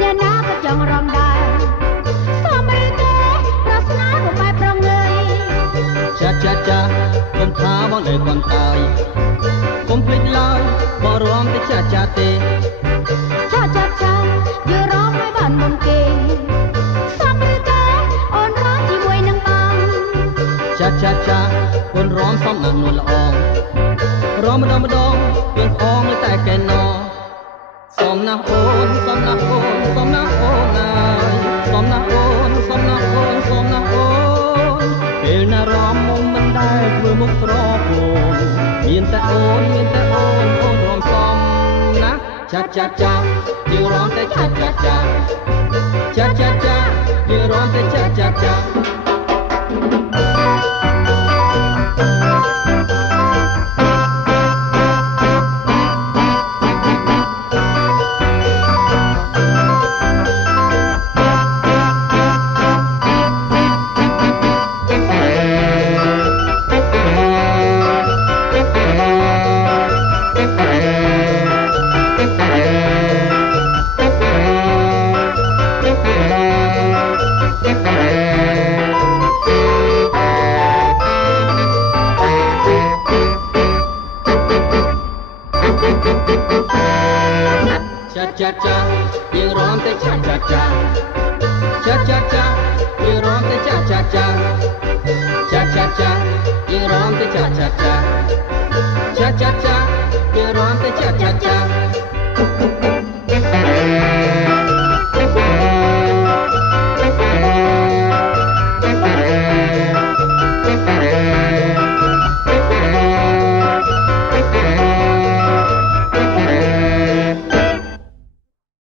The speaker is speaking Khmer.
អ្នកណាក៏ចង់រំដែរសមរីទេប្រស្នាក៏បែបប្រងើយចាកុំថាបងលើកូនតើយកុំភ្លេចឡើយបងរំទៅចាទេចាយើងរំឲ្យបានមុនគេសមរីទេអូនរំជាមួយនឹងបងចាអូនរំសំណាក់នួនល្អរំម្ដងយើងអងលើតែកែណសំណាក់អូនសំណាក់អូនសំណាក់អូនណាយសំណាក់អូនសំណាក់អូនសំណាក់អូនពេលណារំមុំមិនដែលធ្វើមុខស្រពោនមានតែអូនអូនរំសំណាចាយើងរំតែចាយើងរំតែចា chaយើងរំតែchaយើងរំតែchaយើងរំតែchaយើងរំតែcha